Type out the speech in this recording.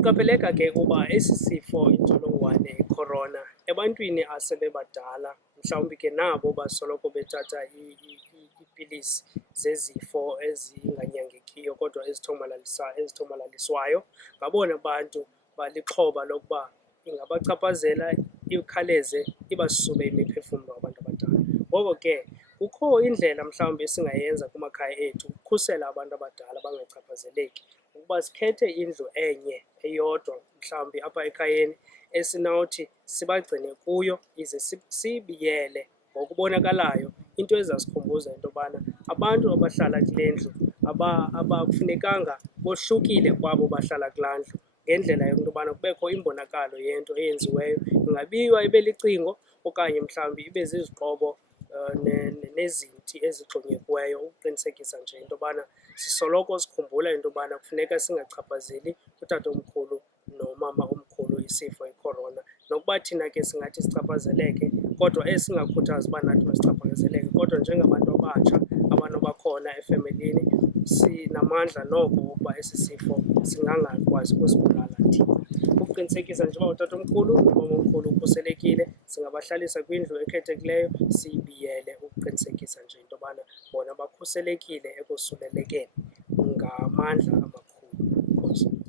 Kuqapheleka ke uba esi sifo intsholongwane i-corona ebantwini asebebadala, mhlawumbi ke nabo basoloko bethatha iipilisi zezifo ezinganyangekiyo kodwa ezithomalaliswayo, ngabona bantu balixhoba lokuba ingabachaphazela ikhawuleze ibasube imiphefumlo abantu abadala. Ngoko ke kukho indlela mhlawumbi esingayenza kumakhaya ethu ukukhusela abantu abadala bangachaphazeleki, ukuba sikhethe indlu enye eyodwa mhlawumbi apha ekhayeni esinawuthi sibagcine kuyo ize siyibiyele ngokubonakalayo into ezasikhumbuza into yobana abantu abahlala kule ndlu abakufunekanga bohlukile kwabo bahlala kulaa ndlu, ngendlela yento yobana kubekho imbonakalo yento eyenziweyo, ingabiywa ibe licingo okanye mhlawumbi ibe ziziqobo nezinti ezigxunyekiweyo, ukuqinisekisa nje into yobana sisoloko sikhumbula into yobana kufuneka singachaphazeli utatomkhulu nomama omkhulu isifo i-corona. Nokuba thina ke singathi sichaphazeleke, kodwa esingakhuthazi uba nathi masichaphazeleke, kodwa njengabantu abatsha abanobakhona efemelini, sinamandla noko ukuba esi sifo singangakwazi ukusibulala thina. Ukuqinisekisa nje uba utatomkhulu nomama omkhulu ukhuselekile, singabahlalisa kwindlu ekhethekileyo, siyibiyele ukuqinisekisa nje into yobana bona bakhuselekile ekosulelekeni ngamandla amakhulu. Enkosi.